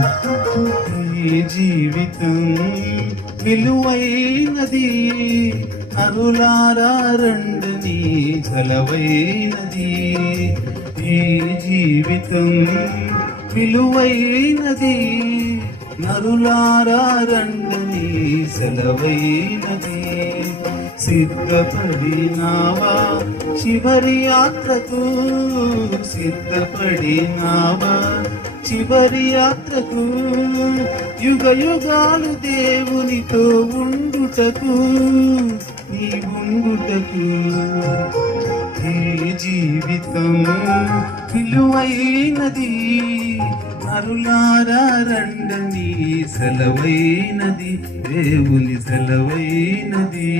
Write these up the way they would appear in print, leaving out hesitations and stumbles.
ఈ జీవితం విలువైనది, నరులారా రండి సెలవైనది. ఈ జీవితం విలువైనది, నరులారా రండి సెలవైనది. సిద్ధపడినావా చివరి యాత్రకు, సిద్ధపడినావా చివరి యాత్రకు, యుగ యుగాలు దేవునితో ఉండుటకు, నీ ఉండుటకు. ఈ జీవితం విలువైనది, నరులారా రండి సెలవైనది, దేవుని సెలవైనది.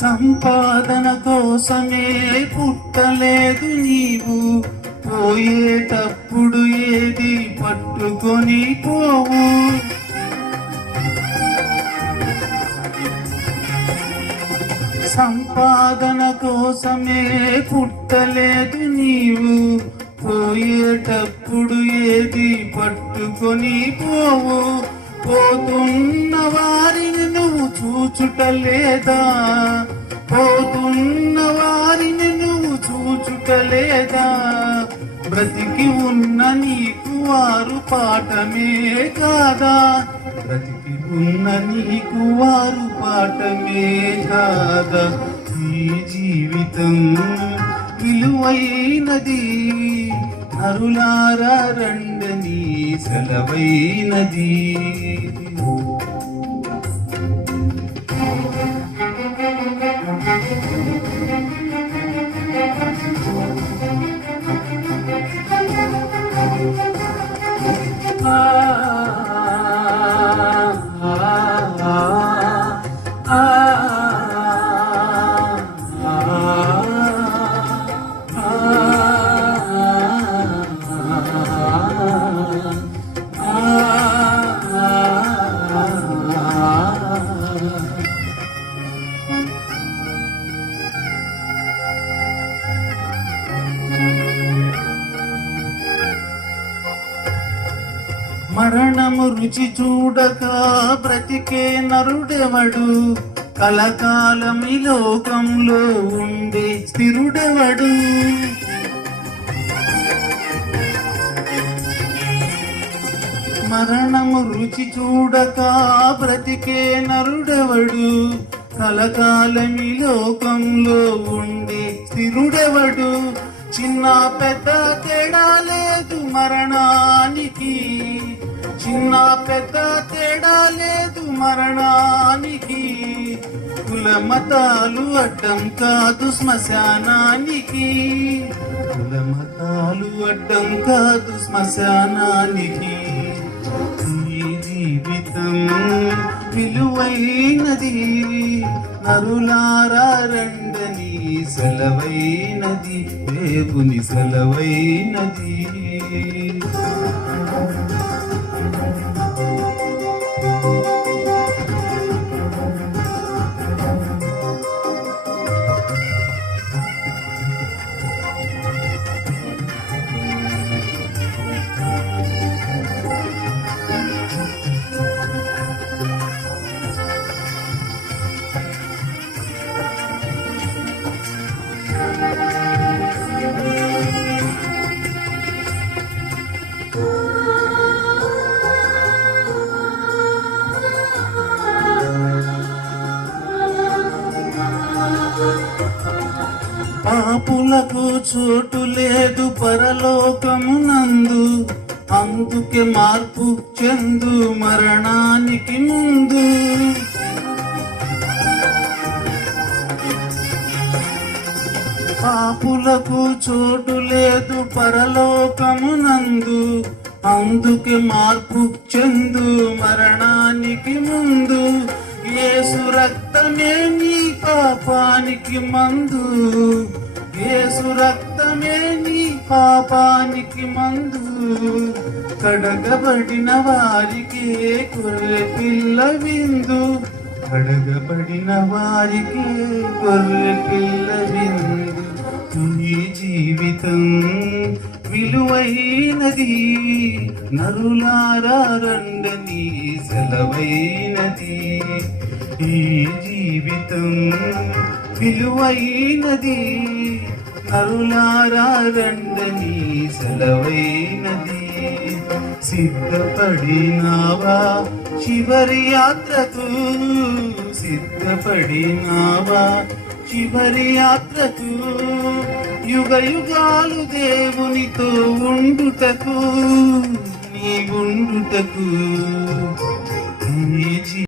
సంపాదన కోసమే పుట్టలేదు నీవు, పోయేటప్పుడు ఏది పట్టుకొని పోవు. సంపాదన కోసమే పుట్టలేదు నీవు, పోయేటప్పుడు ఏది పట్టుకొని పోవు. పోతున్న వారిని నువ్వు చూచుటలేదా, పోతున్న వారిని నువ్వు చూచుటలేదా. బ్రతికి ఉన్న నీకు వారు పాఠమే కాదా, బ్రతికి ఉన్న నీకు వారు పాఠమే కాదా. ఈ జీవితం విలువైనది, నరులారా రండి సెలవైనది. మరణము రుచి చూడక బ్రతికే నరుడెవడు, కలకాలం ఈ లోకంలో ఉండే స్థిరుడెవడు. మరణము రుచి చూడక బ్రతికే నరుడెవడు, కలకాలం ఈ లోకంలో ఉండే స్థిరుడెవడు. చిన్న పెద్ద తేడా లేదు మరణానికి, చిన్న పెద్ద తేడా లేదు మరణానికి. కుల మతాలు అడ్డం కాదు శ్మశానానికి, కుల మతాలు అడ్డం కాదు శ్మశానానికి. ఈ జీవితం విలువైనది, నరులారా రండి సెలవైనది, దేవుని సెలవైనది. పాపులకు చోటు లేదు పరలోకమునందు, అందుకే మార్పు చెందు మరణానికి ముందు. పాపులకు చోటు లేదు పరలోకమునందు, అందుకే మార్పు చెందు మరణానికి ముందు. యేసు రక్తమే నీ పాపానికి మందు, యేసు రక్తమే నీ పాపానికి మందు. కడగబడిన వారికి గొర్రె పిల్ల విందు, కడగబడిన వారికి గొర్రె పిల్ల విందు. ఈ జీవితం విలువైనది, నరులారా రండని సెలవైనది. ఈ జీవితం విలువైనది, నరులారా రండని సెలవైనది. సిద్ధపడినావా చివరి యాత్రకు, సిద్ధపడినావా చివరి యాత్రకు. యుగ యుగాలు దేవునితో ఉండుటకు, నీ ఉండుటకు.